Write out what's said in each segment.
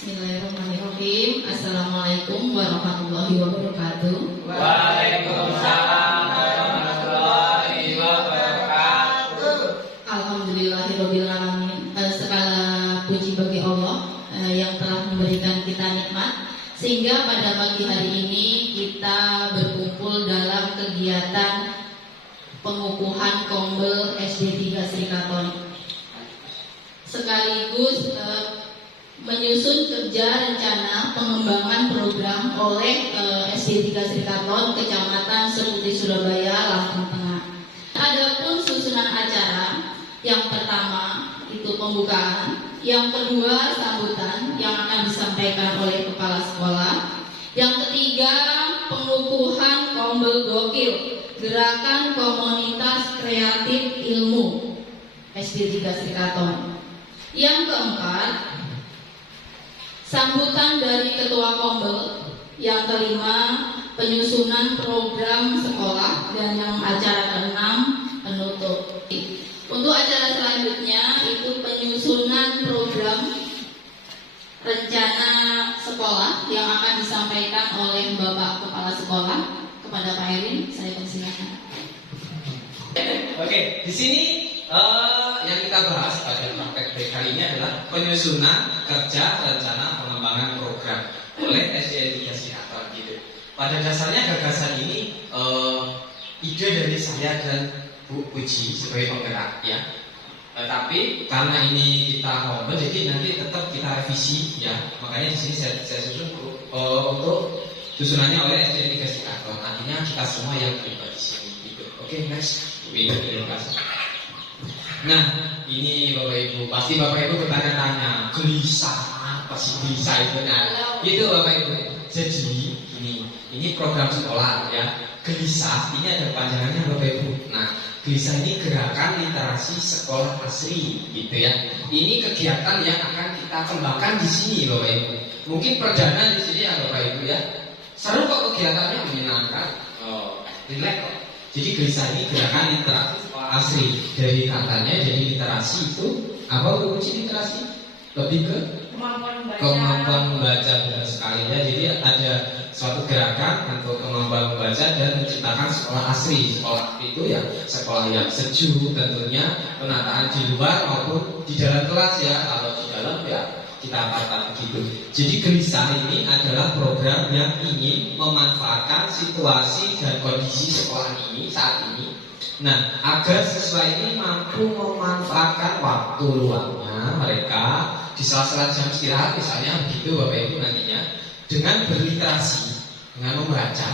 Bismillahirrahmanirrahim. Assalamualaikum warahmatullahi wabarakatuh. Waalaikumsalam warahmatullahi wabarakatuh. Alhamdulillahirabbil alamin. Segala puji bagi Allah yang telah memberikan kita nikmat sehingga pada pagi hari ini kita berkumpul dalam kegiatan pengukuhan Kombel SD 3 Srikaton. Sekaligus menyusun kerja rencana pengembangan program oleh SD 3 Srikaton, Kecamatan Seputi, Surabaya, Lampung Tengah. Adapun susunan acara, yang pertama itu pembukaan, yang kedua sambutan yang akan disampaikan oleh kepala sekolah, yang ketiga pengukuhan Kombel Gokil, Gerakan Komunitas Kreatif Ilmu SD 3 Srikaton. Yang keempat, sambutan dari Ketua Kombel. Yang kelima, penyusunan program sekolah. Dan yang acara keenam, penutup. Untuk acara selanjutnya itu penyusunan program rencana sekolah yang akan disampaikan oleh Bapak Kepala Sekolah. Kepada Pak Erin, saya persilakan. Oke, di sini yang kita bahas pada praktek kali ini adalah penyusunan kerja rencana pengembangan program oleh SD 3 Srikaton gitu. Pada dasarnya gagasan ini ide dari saya dan Bu Puji sebagai penggerak ya. Tapi karena ini kita ngobrol, jadi nanti tetap kita revisi ya. Makanya di sini saya susun untuk susunannya oleh SD 3 Srikaton. Artinya kita semua yang terlibat di sini gitu. Oke, next. Terima kasih. Nah, ini Bapak Ibu, pasti Bapak Ibu bertanya-tanya, gelisah apa sih gelisah itu? Nah, itu Bapak Ibu. Jadi ini program sekolah ya. Gelisah ini ada panjangannya Bapak Ibu. Nah, gelisah ini gerakan literasi sekolah asri gitu ya. Ini kegiatan yang akan kita kembangkan di sini Bapak Ibu. Mungkin perdana di sini ya Bapak Ibu ya. Seru kok kegiatannya, menyenangkan, relax kok. Jadi gelisah ini gerakan literasi sekolah asri. Dari katanya, jadi literasi itu apa kunci literasi? Lebih ke kemampuan membaca, benar sekali ya. Jadi ada suatu gerakan untuk kemampuan membaca dan menciptakan sekolah asri. Sekolah itu ya sekolah yang sejuk, tentunya penataan di luar maupun di dalam kelas ya. Kalau di dalam ya kita katakan begitu. Jadi gelisah ini adalah program yang ingin memanfaatkan situasi dan kondisi sekolah ini saat ini. Nah, agar siswa ini mampu memanfaatkan waktu luangnya mereka di sela-sela jam istirahat misalnya begitu Bapak Ibu nantinya dengan berliterasi, dengan membaca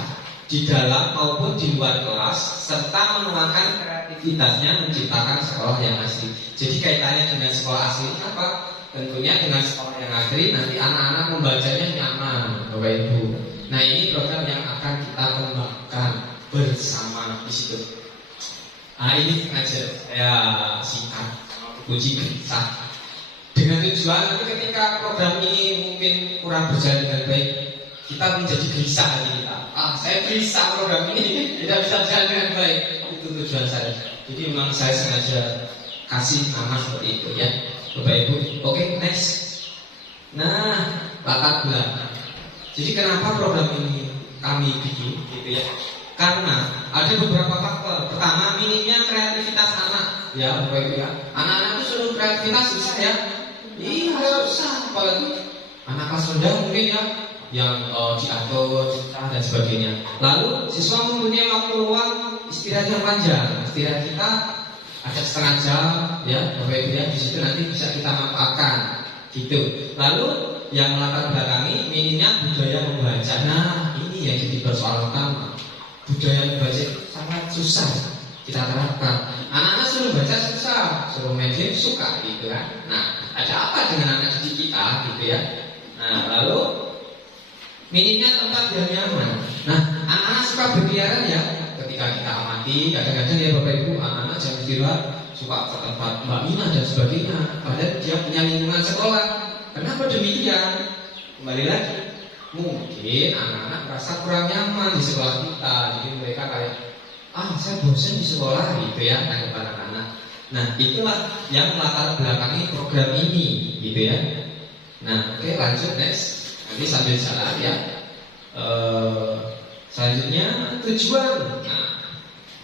di dalam maupun di luar kelas serta menuangkan kreativitasnya menciptakan sekolah yang asli. Jadi kaitannya dengan sekolah asli apa? Tentunya dengan sekolah yang asli nanti anak-anak membacanya nyaman Bapak Ibu. Nah, ini program yang akan kita kembangkan bersama di situ. Nah, ini sengaja saya singkat uji gelisah dengan tujuan nanti ketika program ini mungkin kurang berjalan dengan baik, kita menjadi gelisah hati kita. Saya gelisah program ini tidak bisa berjalan dengan baik. Itu tujuan saya. Jadi memang saya sengaja kasih nama seperti itu ya Bapak Ibu. Oke, next. Nah, latar belakang. Jadi kenapa program ini kami bikin gitu ya? Karena ada beberapa faktor. Pertama, minimnya kreativitas anak ya Bapak Ibu ya. Anak-anak itu suruh kreativitas susah ya. Iya susah. Apalagi anak kelas rendah mungkin ya yang diatur, cerita dan sebagainya. Lalu siswa mempunyai waktu luang istirahat yang panjang. Istirahat kita ada setengah jam ya Bapak Ibu ya, di situ nanti bisa kita manfaatkan gitu. Lalu yang melatar belakangi minimnya budaya membaca. Nah, ini yang jadi persoalan utama. Budaya membaca itu sangat susah kita terapkan. Anak-anak suruh baca susah, suruh main game suka gitu kan. Nah, ada apa dengan anak didik kita gitu ya. Nah, lalu minimnya tempat yang nyaman. Nah, anak-anak suka berkeliaran ya. Ketika kita amati, kadang-kadang ya Bapak Ibu, anak-anak jam istirahat suka ke tempat Mbak Mina dan sebagainya. Padahal dia punya lingkungan sekolah. Kenapa demikian? Kembali lagi, mungkin anak-anak merasa kurang nyaman di sekolah kita. Jadi mereka kayak, saya bosan di sekolah gitu ya, tanggapan anak-anak. Nah, itulah yang melatar belakangi program ini gitu ya. Nah, oke, lanjut next. Nanti sambil jalan ya. Selanjutnya tujuan. Nah,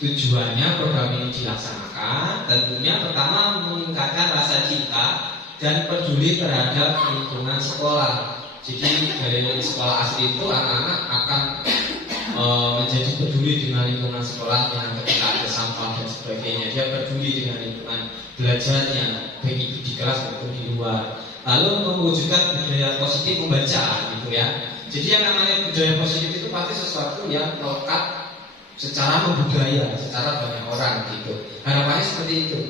tujuannya program ini dilaksanakan tentunya pertama meningkatkan rasa cinta dan peduli terhadap lingkungan sekolah. Jadi dari sekolah asli itu anak-anak akan menjadi peduli dengan lingkungan sekolahnya, ketika ada sampah dan sebagainya. Dia peduli dengan lingkungan belajarnya, baik itu di kelas maupun di luar. Lalu mewujudkan budaya positif membaca, gitu ya. Jadi yang namanya budaya positif itu pasti sesuatu yang melekat secara membudaya, secara banyak orang, gitu. Harapannya seperti itu.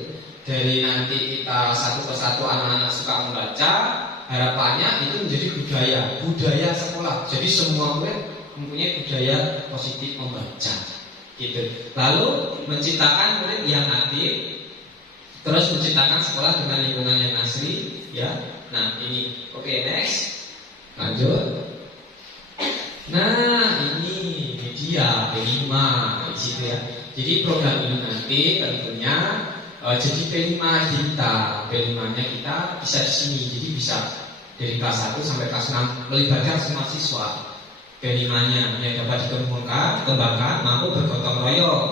Dari nanti kita satu persatu anak-anak suka membaca, harapannya itu menjadi budaya sekolah. Jadi semua murid mempunyai budaya positif membaca, gitu. Lalu menciptakan murid yang aktif, terus menciptakan sekolah dengan lingkungan yang asri, ya. Nah ini, oke, next, lanjut. Nah ini dia P5 di situ ya. Jadi program ini nanti tentunya jadi P5 kita, P5-nya kita bisa di sini. Jadi bisa dari kelas 1 sampai kelas 6 melibatkan semua siswa. P5-nya yang dapat dikembangkan, mampu bergotong royong,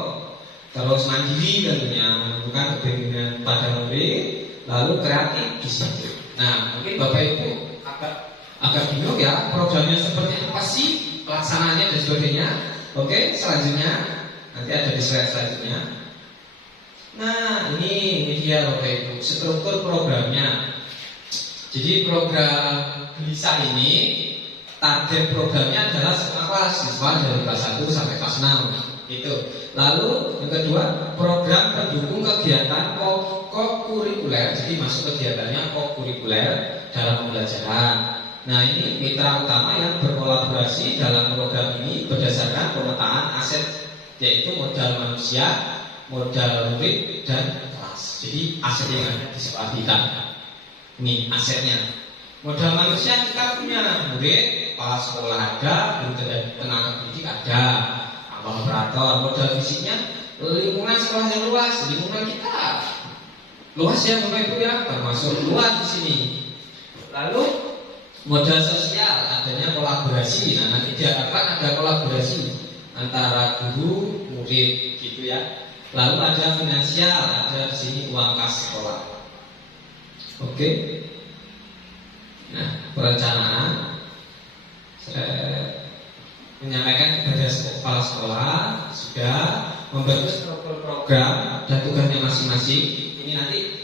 terus mandiri tentunya, menunjukkan kepemimpinan pada murid, lalu kreatif di situ. Nah, mungkin Bapak Ibu agak bingung ya, programnya seperti apa sih, pelaksananya dan sebagainya. Oke, selanjutnya nanti ada di slide selanjutnya. Nah, ini dia Bapak Ibu, struktur programnya. Jadi program Gelisah ini target programnya adalah semua kelas siswa dari kelas 1 sampai kelas 6 gitu. Lalu yang kedua, program pendukung kegiatan kokurikuler. Jadi masuk kegiatannya kokurikuler dalam pembelajaran. Nah, ini mitra utama yang berkolaborasi dalam program ini berdasarkan pemetaan aset, yaitu modal manusia, modal murid, dan kelas. Jadi aset yang ada di sekolah kita. Ini asetnya. Modal manusia kita punya murid, kepala sekolah ada, tenaga pendidik ada, operator. Modal fisiknya lingkungan sekolah yang luas, lingkungan kita luas ya Bapak Ibu ya, termasuk luas di sini. Lalu modal sosial, adanya kolaborasi. Nah, nanti diharapkan ada kolaborasi antara guru, murid, gitu ya. Lalu ada finansial, ada di sini uang kas sekolah. Oke. Nah, perencanaan saya menyampaikan kepada kepala sekolah sudah membentuk struktur program dan tugasnya masing-masing. Ini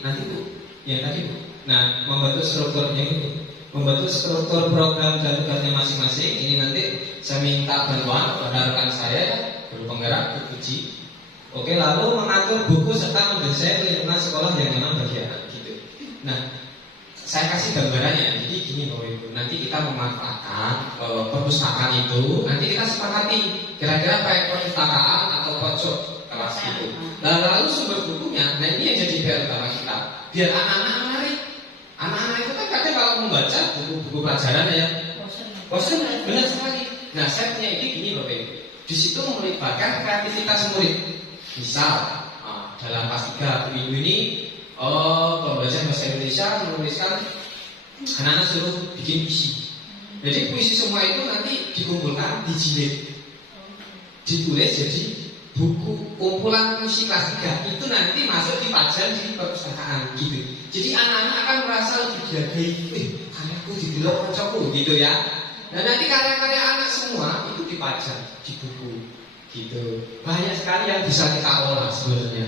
nanti Bu, yang tadi Bu. Nah, membentuk strukturnya itu, membentuk struktur program dan tugasnya masing-masing. Ini nanti saya minta bantuan kepada rekan saya, guru penggerak, Bu Puji. Oke, lalu mengatur buku serta mendesain lingkungan sekolah yang memang bagi anak gitu. Nah, saya kasih gambarannya. Jadi gini Bapak Ibu, nanti kita memanfaatkan perpustakaan itu. Nanti kita sepakati kira-kira pakai perpustakaan atau pojok kelas itu. Nah, lalu sumber bukunya, nah ini yang jadi PR utama kita. Biar anak-anak menarik. Anak-anak itu kan kadang kalau membaca buku-buku pelajaran ya bosan, benar sekali. Nah, saya punya ide gini Bapak Ibu. Di situ melibatkan kreativitas murid. Misal dalam kelas 3 Bu Ibu ini pembelajaran bahasa Indonesia menuliskan, anak-anak suruh bikin puisi. Jadi puisi semua itu nanti dikumpulkan, dijilid, ditulis jadi buku kumpulan puisi kelas 3. Itu nanti masuk dipajang di perpustakaan gitu. Jadi anak-anak akan merasa lebih dihargai. Karyaku didelok kancaku gitu ya. Nah, nanti karya-karya anak semua itu dipajang di buku gitu. Banyak sekali yang bisa kita olah sebenarnya.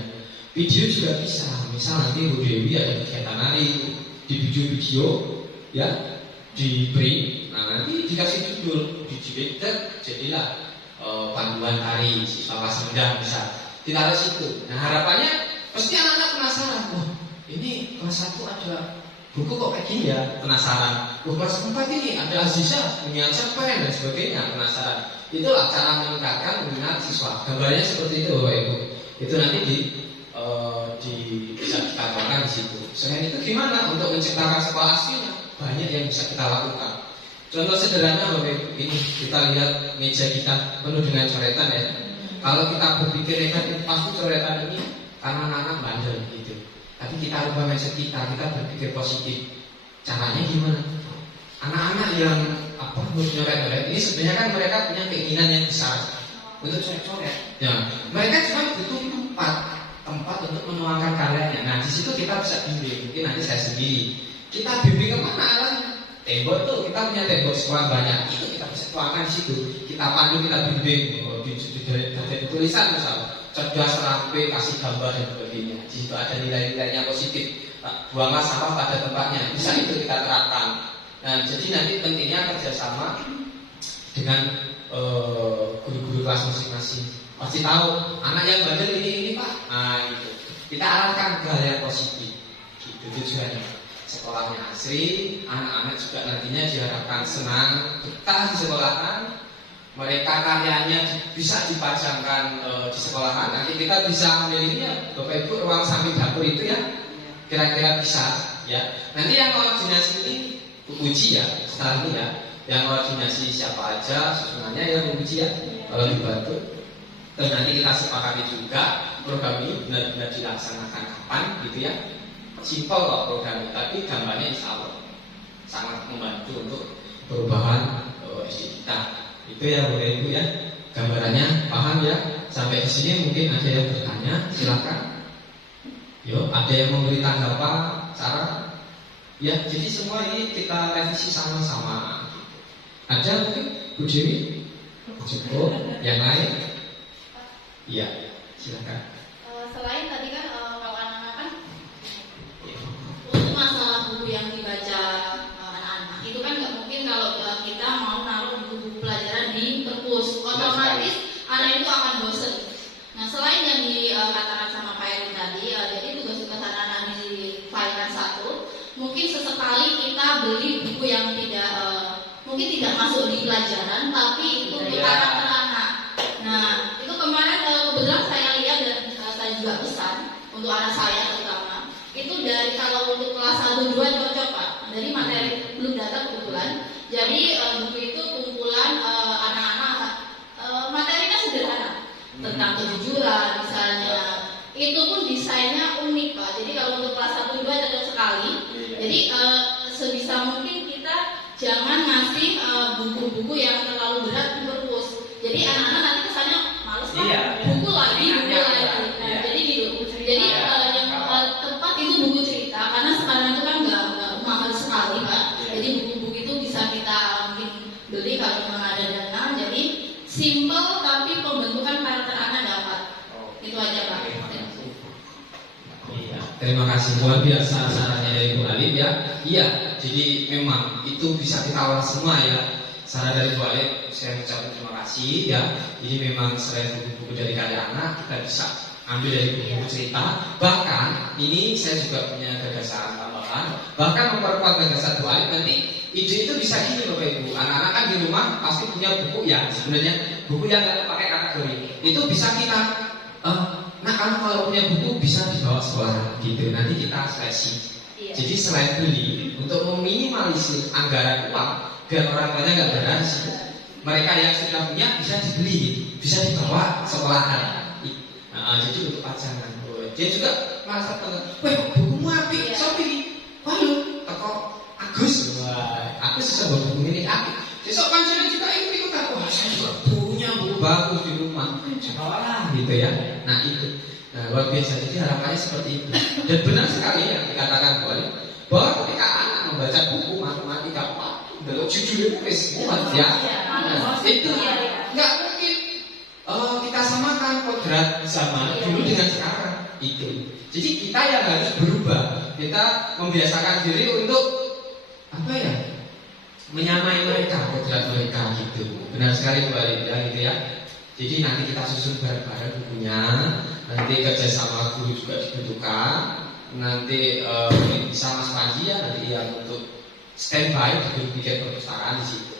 Video juga bisa. Misal nanti Bu Dewi ada kegiatan nari, di video-video ya diberi. Nah, nanti dikasih judul, dijilid, jadilah panduan tari siswa kelas rendah bisa ditaruh situ. Nah, harapannya pasti anak-anak penasaran. Wah, ini kelas 1 ada buku kok kayak gini ya, penasaran. Wah, kelas 4 ini ada Aziza punya cerpen dan sebagainya, penasaran. Itulah cara meningkatkan minat siswa. Gambarnya seperti itu Bapak Ibu. Itu nanti bisa kita katakan di situ. Selain itu gimana untuk menciptakan sekolah aslinya? Banyak yang bisa kita lakukan. Contoh sederhana Bapak Ibu, ini kita lihat meja kita penuh dengan coretan ya. Kalau kita berpikir negatif, pasti coretan ini karena anak-anak bandel gitu. Tapi kita rubah mindset kita berpikir positif. Caranya gimana? anak-anak yang harus nyoret-nyoret ini sebenarnya kan mereka punya keinginan yang besar untuk coret-coret. Ya, mereka cuma butuh tempat untuk menuangkan karyanya. Nah, di situ kita bisa bimbing. Mungkin nanti saya sendiri. Kita bimbing kemana arahnya? Tembok tuh, kita punya tembok sekolah banyak. Itu kita bisa tuangkan di situ. Kita pandu, kita bimbing. Dari tulisan misalnya, cerdas, rapi, kasih gambar dan sebagainya. Di situ ada nilai-nilainya positif. Buanglah sampah pada tempatnya. Bisa itu kita terapkan. Nah, jadi nanti pentingnya kerjasama dengan guru-guru kelas masing-masing. Pasti tahu anak yang bandel ini Pak. Nah gitu. Kita arahkan ke hal yang positif. Gitu tujuannya. Sekolahnya asri, anak-anak juga nantinya diharapkan senang, betah di sekolahan. Mereka karyanya bisa dipajangkan di sekolahan. Nanti kita bisa memilihnya, Bapak Ibu, ruang samping dapur itu ya. Kira-kira bisa ya. Nanti yang koordinasi ini uji ya, setelah ini ya. Yang koordinasi siapa aja, sebenarnya yang menguji ya, kalau dibantu. Dan nanti kita sepakati juga program ini benar-benar dilaksanakan kapan gitu ya. Simpel kok program ini, tapi gambarnya insya Allah sangat membantu untuk perubahan SD kita. Itu ya Bapak Ibu ya, gambarannya paham ya. Sampai di sini mungkin ada yang bertanya, silakan. Yuk, ada yang memberi tanggapan, saran? Ya, jadi semua ini kita revisi sama-sama. Ada mungkin Bu Dewi? Cukup. Yang lain? Iya, silakan. Selain tadi kan kalau anak-anak kan untuk masalah buku yang dibaca anak-anak itu kan nggak mungkin kalau kita mau naruh buku pelajaran di perpus, otomatis anak itu akan bosen. Nah, selain yang dikatakan sama Pak Erin tadi, jadi tugas-tugas anak-anak di Finance 1, mungkin sesekali kita beli buku yang mungkin tidak masuk di pelajaran, tapi itu untuk karakter anak. Nah, itu kemarin kebetulan saya lihat dan saya juga pesan untuk anak saya terutama. Itu dari kalau untuk kelas 1-2 cocok Pak. Dari materi belum datang kebetulan. Jadi buku itu kumpulan anak-anak materinya sederhana tentang kejujuran misalnya. Itu pun desainnya unik Pak. Jadi kalau untuk kelas 1-2 cocok sekali. Jadi sebisa mungkin kita jangan ngasih buku-buku yang terlalu berat di perpus. Jadi anak-anak nanti kesannya males Pak. Buku lagi. Nah, jadi gitu. Jadi yang tepat itu buku cerita karena sekarang itu kan nggak mahal sekali Pak. Jadi buku-buku itu bisa kita mungkin beli kalau memang ada dana. Jadi simple tapi pembentukan karakter anak dapat. Itu aja Pak. Terima kasih, luar biasa sarannya dari Bu Alif ya. Iya, jadi memang itu bisa kita olah semua ya. Saran dari Bu Alif, saya ucapkan terima kasih ya. Jadi memang selain buku-buku dari karya anak, kita bisa ambil dari buku cerita. Bahkan ini saya juga punya gagasan tambahan. Bahkan memperkuat gagasan Bu Alif nanti ide itu bisa gini Bapak Ibu. Anak-anak kan di rumah pasti punya buku ya. Sebenarnya buku yang nggak pakai kategori itu bisa kita nah kalau punya buku bisa dibawa sekolah gitu. Nanti kita seleksi. Jadi selain beli untuk meminimalisir anggaran uang biar orang tuanya nggak berhasil, mereka yang sudah punya bisa dibeli, bisa dibawa sekolahan. Jadi untuk pajangan. Dia juga merasa tenang. Wah bukumu apik, sopi. Waduh, toko Agus. Agus bisa bawa buku ini apik. Besok panjenengan juga ikut aku. Wah saya juga punya buku bagus di rumah. Sekolah gitu ya. Nah itu. Nah luar biasa. Jadi harapannya seperti itu. Dan benar sekali yang dikatakan bahwa ketika anak membaca buku matematika belum jujur wis muat ya. Itu nggak mungkin kita samakan kodrat zaman dulu dengan sekarang itu. Jadi kita yang harus berubah. Kita membiasakan diri untuk apa ya? Menyamai mereka, kodrat mereka gitu. Benar sekali kembali ya gitu ya. Jadi nanti kita susun bareng-bareng bukunya. Nanti kerjasama guru juga dibutuhkan. Nanti bisa Mas Panji ya nanti yang untuk standby bikin perpustakaan di situ.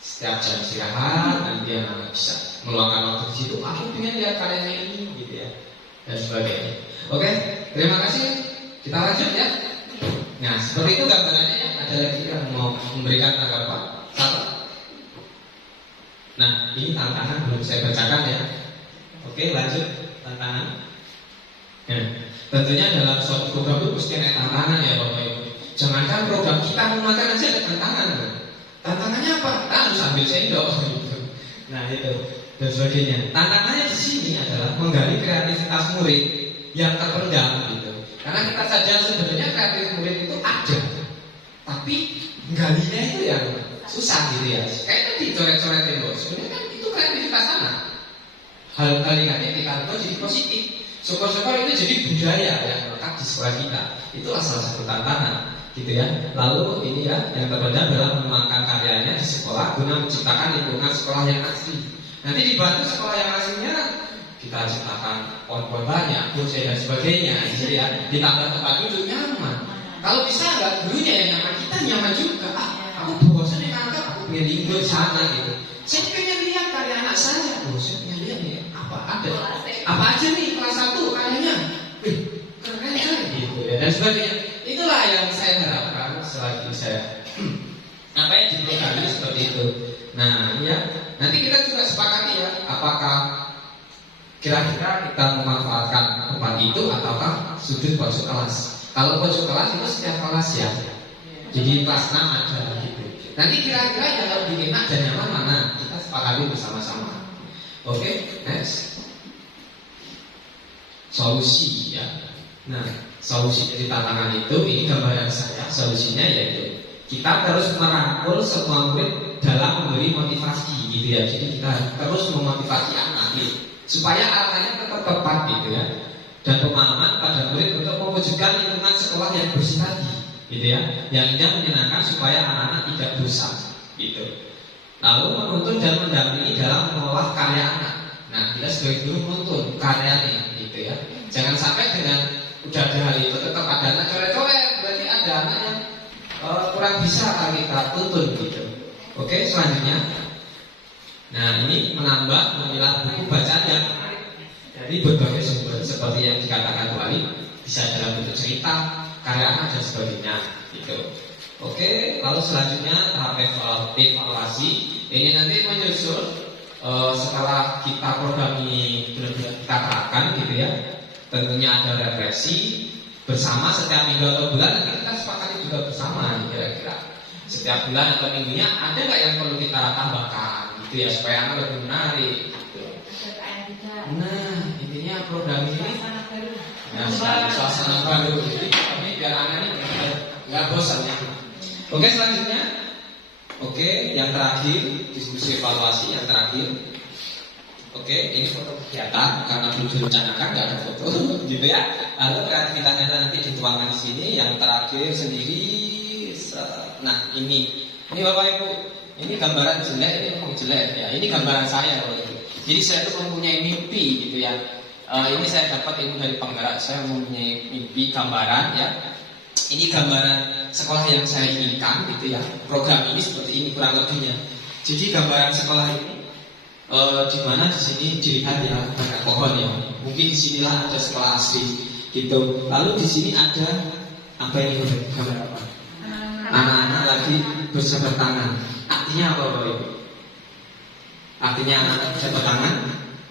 Setiap jam istirahat nanti yang bisa meluangkan waktu di situ. Aku pengen lihat karyanya ini gitu ya dan sebagainya. Oke, terima kasih. Kita lanjut ya. Nah seperti itu gambarannya ya. Ada lagi yang mau memberikan tanggapan? Satu. Nah ini tantangan belum saya bacakan ya. Oke lanjut tantangan. Nah, tentunya dalam suatu program itu mesti ada tantangan ya Bapak Ibu. Jangankan program kita mau makan aja ada tantangan kan? Tantangannya apa? Kita harus ambil sendok gitu. Nah itu dan sebagainya. Tantangannya di sini adalah menggali kreativitas murid yang terpendam gitu. Karena kita sadar sebenarnya kreatif murid itu ada, tapi menggalinya itu yang susah gitu ya. Kayak tadi coret-coretin bos. Sebenarnya kan itu kreativitas anak. Hal-hal negatif kita ubah jadi positif. Syukur-syukur itu jadi budaya yang melekat di sekolah kita. Itulah salah satu tantangan, gitu ya. Lalu ini ya yang terpendam adalah mengembangkan karyanya di sekolah guna menciptakan lingkungan sekolah yang asli. Nanti dibantu sekolah yang aslinya kita ciptakan pohon-pohon banyak, kursi dan sebagainya, gitu ya. Ditambah tempat duduk nyaman. Kalau bisa nggak gurunya yang nyaman, kita nyaman juga. Aku bosan nih kantor, aku pengen lingkungan sana gitu. Saya pengen lihat karya anak saya. Saya pengen lihat nih apa ada. Apa aja nih kelas 1 karyanya. Keren gitu ya dan sebagainya. Itulah yang saya harapkan selagi saya apa yang diprogramnya seperti itu. Nah, ya nanti kita juga sepakati ya, apakah kira-kira kita memanfaatkan tempat itu ataukah sudut pojok kelas. Kalau pojok kelas itu setiap kelas ya. Jadi kelas 6 ada gitu. Nanti kira-kira yang lebih enak dan nyaman mana? Kita sepakati bersama-sama. Oke, next. Solusi ya. Nah, solusi dari tantangan itu ini gambaran saya. Solusinya yaitu kita terus merangkul semua murid dalam memberi motivasi gitu ya. Jadi kita terus memotivasi anak gitu, supaya arahnya tetap tepat gitu ya. Dan pemahaman pada murid untuk mewujudkan lingkungan sekolah yang bersih tadi gitu ya, yang menyenangkan supaya anak-anak tidak bosan gitu. Lalu menuntun dan mendampingi dalam mengolah karya anak. Nah, kita sebagai guru menuntun karyanya gitu ya. Jangan sampai dengan udah ada hal itu tetap ada anak coret-coret, berarti ada anak yang kurang bisa kita tuntun gitu. Oke, selanjutnya. Nah, ini menambah memilah buku bacaan yang dari berbagai sumber seperti yang dikatakan Wali, bisa dalam bentuk cerita, karya anak dan sebagainya gitu. Oke, lalu selanjutnya tahap evaluasi. Ini nanti menyusul setelah kita program ini benar-benar kita terapkan gitu ya. Tentunya ada refleksi bersama setiap minggu atau bulan. Nanti kita sepakati juga bersama kira-kira setiap bulan atau minggunya ada nggak yang perlu kita tambahkan gitu ya, supaya anak lebih menarik gitu. Nah, intinya program ini suasana baru. Jadi ini biar anak ini nggak bosan ya. Oke, selanjutnya. Oke, yang terakhir diskusi evaluasi yang terakhir. Oke, ini foto kegiatan karena belum direncanakan nggak ada foto, gitu ya. Lalu kreativitasnya nanti dituangkan di sini. Yang terakhir sendiri. Nah, ini Bapak Ibu, ini gambaran jelek, ini memang jelek ya. Ini gambaran saya loh. Jadi saya tuh mempunyai mimpi gitu ya. Ini saya dapat ilmu dari penggerak. Saya mempunyai mimpi gambaran ya. Ini gambaran sekolah yang saya inginkan gitu ya. Program ini seperti ini kurang lebihnya. Jadi gambaran sekolah ini di mana di sini dilihat ya banyak pohon ya. Mungkin di sinilah ada sekolah asli gitu. Lalu di sini ada apa ini gambar apa? Anak-anak lagi berjabat tangan. Artinya apa Bapak Ibu? Artinya anak-anak berjabat tangan.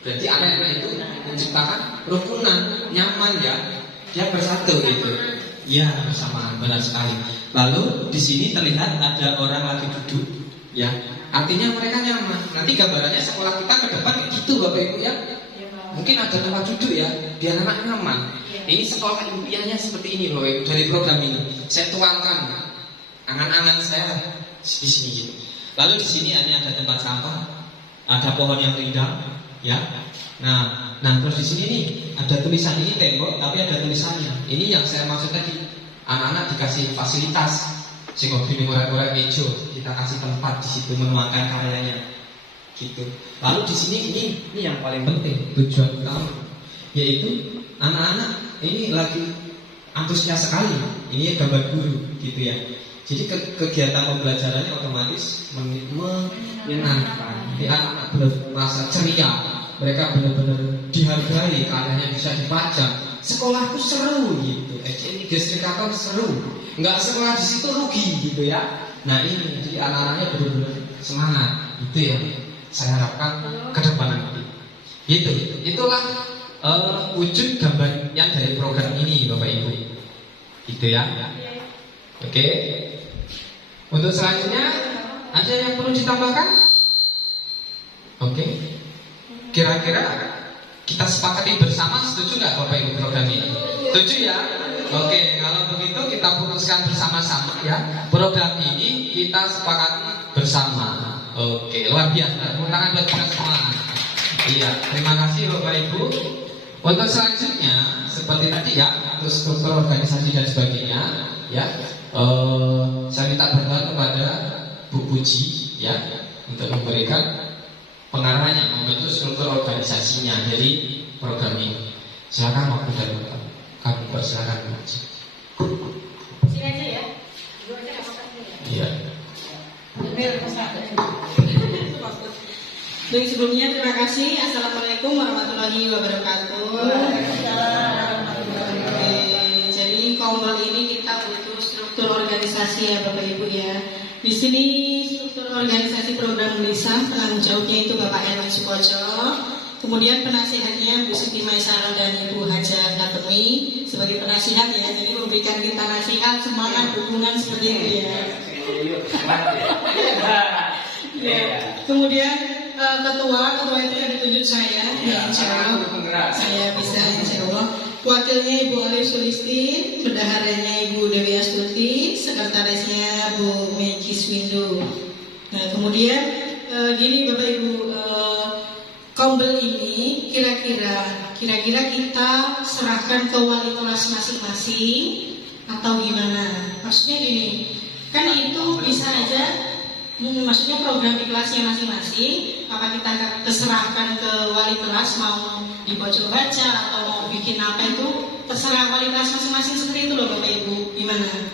Berarti anak-anak itu menciptakan rukunan, nyaman ya. Dia bersatu gitu. Ya, bersamaan, benar sekali. Lalu di sini terlihat ada orang lagi duduk, ya. Artinya mereka nyaman. Nanti gambarannya sekolah kita ke depan kayak gitu, Bapak Ibu ya. Mungkin ada tempat duduk ya, biar anak nyaman. Ini sekolah impiannya seperti ini, Bapak Ibu. Dari program ini, saya tuangkan angan-angan saya di sini gitu. Lalu di sini ada tempat sampah, ada pohon yang rindang, ya. Nah terus di sini nih ada tulisan, ini tembok tapi ada tulisannya. Ini yang saya maksud tadi, anak-anak dikasih fasilitas, sehingga gini orang-orang hijau, kita kasih tempat di situ menuangkan karyanya, gitu. Lalu di sini ini yang paling penting tujuan utama, yaitu anak-anak ini lagi antusias sekali. Ini gambar guru, gitu ya. Jadi kegiatan pembelajarannya otomatis menyenangkan. Jadi anak-anak benar-benar merasa ceria. Mereka benar-benar dihargai, karyanya bisa dipajang. Sekolahku seru gitu. Ini gestrikator seru. Nggak sekolah di situ rugi gitu ya. Nah ini jadi anak-anaknya benar-benar semangat. Itu ya saya harapkan ke depan nanti. Gitu. Itulah wujud gambar yang dari program ini Bapak Ibu. Gitu ya. Oke. Untuk selanjutnya ada yang perlu ditambahkan? Oke. Kira-kira kita sepakati bersama, setuju nggak Bapak Ibu program ini? Setuju ya? Oke, kalau begitu kita putuskan bersama-sama ya. Program ini kita sepakati bersama. Oke, luar biasa. Tepuk tangan buat kita semua. Iya, terima kasih Bapak Ibu. Untuk selanjutnya, seperti tadi ya, untuk struktur organisasi dan sebagainya, ya, saya minta bantuan kepada Bu Puji, ya, untuk memberikan pengarahannya, membentuk struktur organisasinya dari program ini. Silakan waktu dan kamu persilakan Bu Puji. Sini aja ya. Dua aja apa Iya. Baik, sebelumnya terima kasih. Assalamualaikum warahmatullahi wabarakatuh. Jadi Kombel ini kita butuh struktur organisasi ya Bapak Ibu ya. Di sini struktur organisasi program Melisa, penanggung jawabnya itu Bapak Erwin Sukojo. Kemudian penasihatnya Bu Siti Maisara dan Ibu Haja Natemi sebagai penasihat ya. Jadi memberikan kita nasihat, semangat, dukungan seperti itu ya. Ya. Kemudian ketua itu yang ditunjuk saya, ya, insya Allah saya bisa insya Allah. Wakilnya Ibu Alif Sulisti, bendaharanya Ibu Dewi Astuti, sekretarisnya Bu Megis Windu. Nah kemudian gini Bapak Ibu, Kombel ini kira-kira kita serahkan ke wali kelas masing-masing atau gimana? Maksudnya gini, kan itu bisa aja. Maksudnya program di kelasnya masing-masing, apa kita terserahkan ke wali kelas mau dibocor baca atau mau bikin apa itu terserah wali kelas masing-masing seperti itu loh Bapak Ibu, gimana?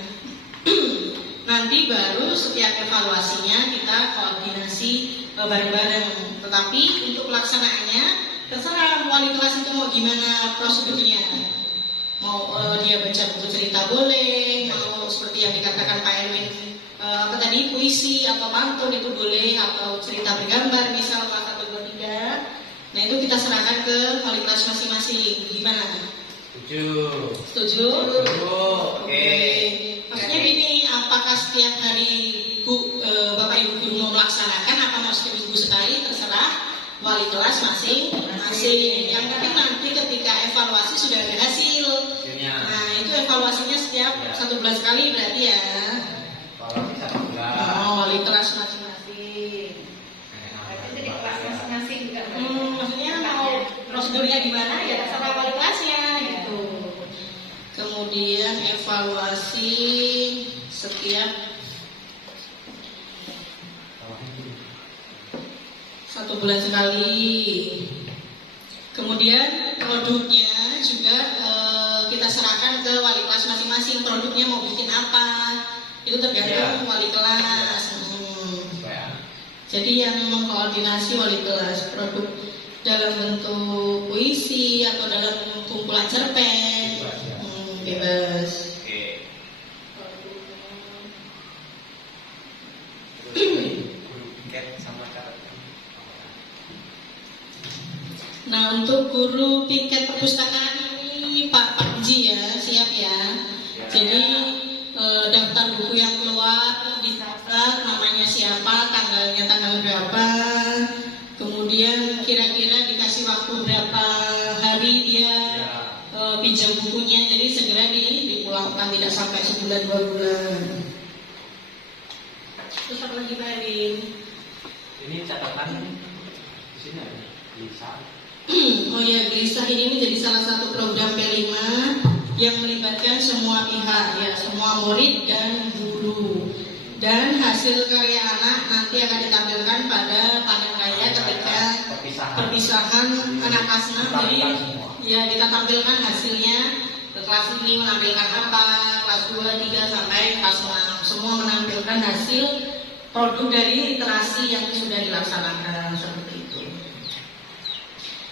Nanti baru setiap evaluasinya kita koordinasi bareng-bareng. Tetapi untuk pelaksanaannya terserah wali kelas itu mau gimana prosedurnya. Mau dia baca buku cerita boleh, mau seperti yang dikatakan Pak Erwin tadi puisi atau pantun itu boleh, atau cerita bergambar misal kelas 1, 2, 3. Nah itu kita serahkan ke wali kelas masing-masing. Gimana? Setuju? Oke. Maksudnya gini, apakah setiap hari Bapak Ibu guru mau melaksanakan, apa mau seminggu sekali, terserah wali kelas masing-masing. Yang penting nanti ketika evaluasi sudah ada hasil. Nah itu evaluasinya setiap 1 bulan sekali berarti ya. Wali kelas masing-masing. Jadi kelas masing-masing juga. Maksudnya mau prosedurnya gimana ya terserah wali kelasnya gitu. Kemudian evaluasi setiap 1 bulan sekali. Kemudian produknya juga kita serahkan ke wali kelas masing-masing. Produknya mau bikin apa? Itu tergantung wali kelas. Jadi yang mengkoordinasi wali kelas, produk dalam bentuk puisi atau dalam kumpulan cerpen, bebas. Nah untuk guru piket perpustakaan ini Pak Ji ya, siap ya. Jadi daftar buku yang keluar dicatat namanya siapa, tanggalnya tanggal berapa, kemudian kira-kira dikasih waktu berapa hari dia pinjam bukunya, jadi segera dipulangkan, tidak sampai sebulan 2 bulan. Terus apa lagi Pak Erin? Ini catatan di sini ada Gelisah. Oh ya, Gelisah ini menjadi salah satu program P5 yang melibatkan semua pihak ya, semua murid dan guru. Dan hasil karya anak nanti akan ditampilkan pada panen raya ketika perpisahan anak kelas 6. Jadi ya kita tampilkan hasilnya, ke kelas ini menampilkan apa, kelas 2, 3 sampai kelas 6. Semua menampilkan hasil produk dari literasi yang sudah dilaksanakan seperti itu.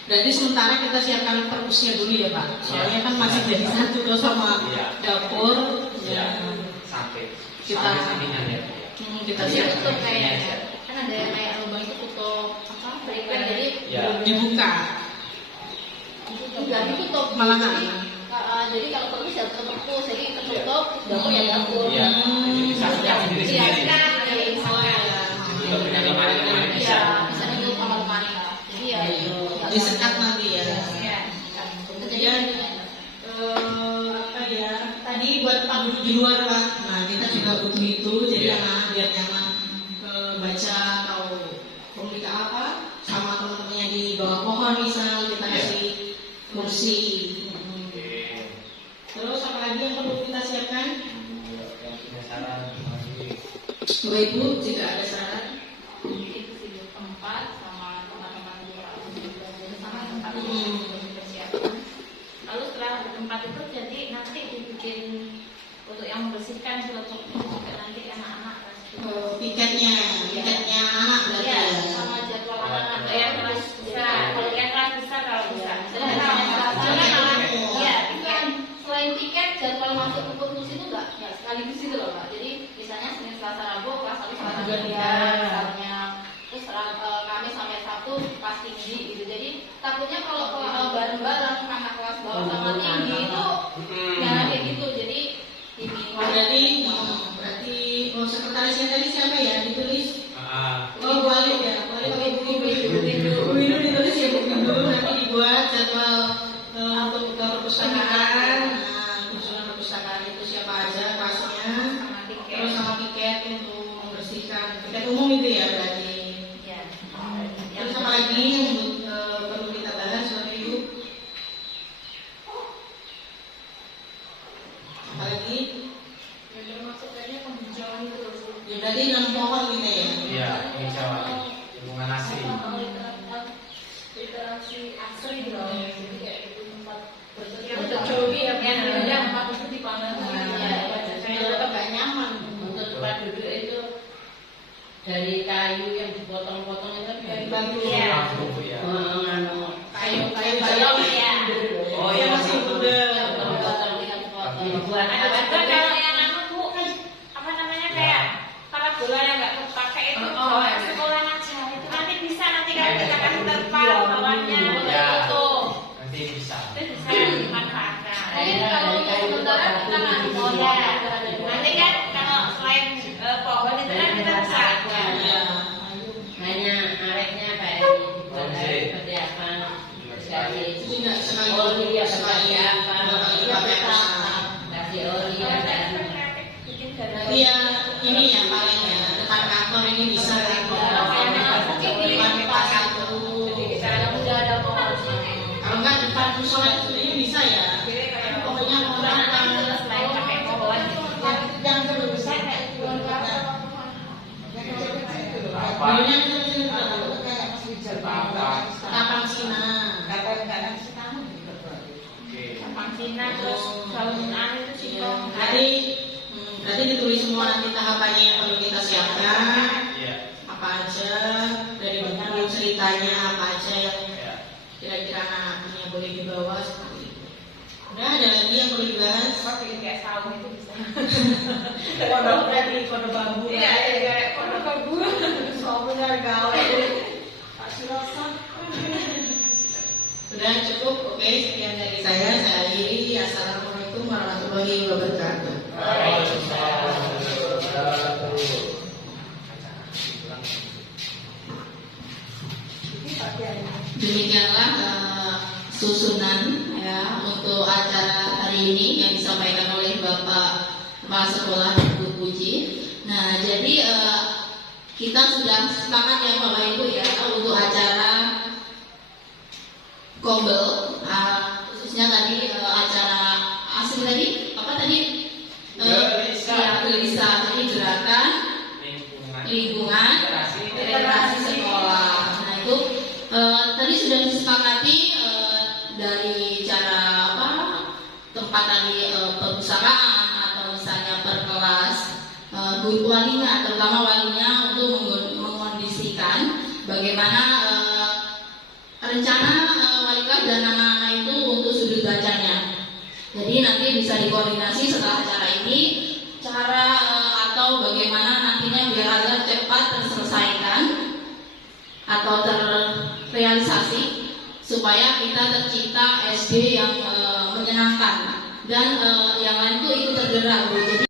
Berarti sementara kita siapkan perpusnya dulu ya Pak. Soalnya kan masih jadi satu doang sama dapur. Ya. Sampai Kita siap Tutup kayaknya. Kan ada kayak lubang itu tutup apa? Berikan jadi dibuka. enggak ditutup. Malahan. Jadi, Jadi kalau perlu ya tertutup, jadi tertutup, dapur ya dapur. Iya. Jadi bisa sekat sendiri-sendiri. Sekat, jadi sekat. Tutup dengan lemari-lemari bisa. Iya, bisa ditutup sama lemari lah. Jadi ya itu. Disekat nanti ya. Iya. Kemudian apa ya? Tadi buat tempat duduk di luar Pak. Nah kita juga butuh itu, jadi Iya. anak biar nyaman baca atau komika apa sama teman-temannya di bawah pohon misal kita Iya. kasih kursi. Oke. Terus apa lagi yang perlu kita siapkan? Yang punya saran lagi. Bapak Ibu jika ada syarat. Itu sih tempat sama teman-teman dia belajar sama tempat itu dipersiapkan. Lalu setelah ada tempat itu jadi nanti dibikin untuk yang membersihkan untuk juga nanti anak-anak. Piketnya anak berarti Iya, ya. sama jadwal anak-anak yang kelas besar. Kalau yang kelas besar kalau bisa. Iya, kan selain tiket jadwal masuk ke kursus itu enggak sekaligus itu loh Pak. Jadi misalnya Senin Selasa Rabu kelas 1 Selasa 2 misalnya. Terus Kamis sampai Sabtu kelas tinggi gitu. Jadi takutnya kalau bareng-bareng anak kelas bawah sama tinggi itu jangan kayak gitu. Jadi Berarti sekretarisnya tadi siapa ya ditulis? Ah, Oh Bu Alif ya, Bu Alif atau Bu Windu ditulis ya Bu Windu, nanti dibuat jadwal untuk buka perpustakaan. Nah, usulan perpustakaan itu siapa aja kelasnya, terus sama tiket untuk membersihkan tiket umum itu ya berarti. ya. Terus apa lagi yang perlu kita bahas Bapak Ibu? Apa lagi? Termasuk kayaknya pembincangan itu loh. Ya berarti 6 pohon kita ya. iya, hijau. Hubungan asli. Literasi asli loh. Jadi kayak itu tempat bercerita. Tercobi ya, yang Bu. ada tempat itu dipandang. Saya tetap gak nyaman untuk tempat duduk itu dari kayu yang dipotong-potong itu kan kayu bagus. Iya. Bambu ya. Kayu Balong ya. Oh iya, masih muda. potong dengan potong. Dibuat Ada juga kalau yang anu Bu, apa namanya kayak parabola yang nggak terpakai itu bawa ke sekolah aja. Itu nanti bisa nanti kalau kita kasih terpal bawahnya Ya. itu Nanti bisa. bisa dimanfaatkan. Jadi kalau untuk sementara kita nggak bisa. Nanti kan kalau selain pohon itu kan kita bisa. Hanya areknya kayak dibuat seperti apa sekali Itu juga sekali oli ya sekali seperti apa pakai kasih oli ada Bikin dari Berarti ya ini ya paling ya depan kantor ini bisa kan depan kelas 1. Kalau udah ada pohon. Kalau enggak depan musola itu ini bisa ya. Pokoknya orang Selain pakai pohon. yang terbesar Apa? dulunya itu tapang Sina. Oke. Pangsina terus bangunan itu singkong. Berarti ditulis semua nanti tahapannya yang perlu kita siapkan. Iya. Apa aja dari buku ceritanya apa aja yang Iya. kira-kira anak-anaknya boleh dibawa seperti itu. Udah ada lagi yang perlu dibahas? Bikin kayak saung itu bisa. Kodok berarti kodok bambu. Iya, kayak kodok bambu. Soalnya gawe. Kasih rasa. Sudah cukup, oke sekian dari saya akhiri. Assalamualaikum warahmatullahi wabarakatuh. Demikianlah susunan ya untuk acara hari ini yang disampaikan oleh Bapak Kepala Sekolah Bu Puji. Nah, jadi kita sudah sepakat ya Bapak Ibu ya untuk acara Kombel, khususnya tadi acara asli tadi apa tadi? Gelisah. Tadi gerakan lingkungan literasi sekolah. Nah itu tadi sudah disepakati dari cara apa tempat tadi perpustakaan atau misalnya per kelas guru walinya terutama walinya untuk mengkondisikan bagaimana rencana wali kelas dan anak-anak itu untuk sudut bacanya. Jadi nanti bisa dikoordinasi setelah acara ini cara atau bagaimana nantinya biar agar cepat terselesaikan atau terrealisasi supaya kita tercipta SD yang menyenangkan dan yang lain tuh ikut tergerak Bu. Jadi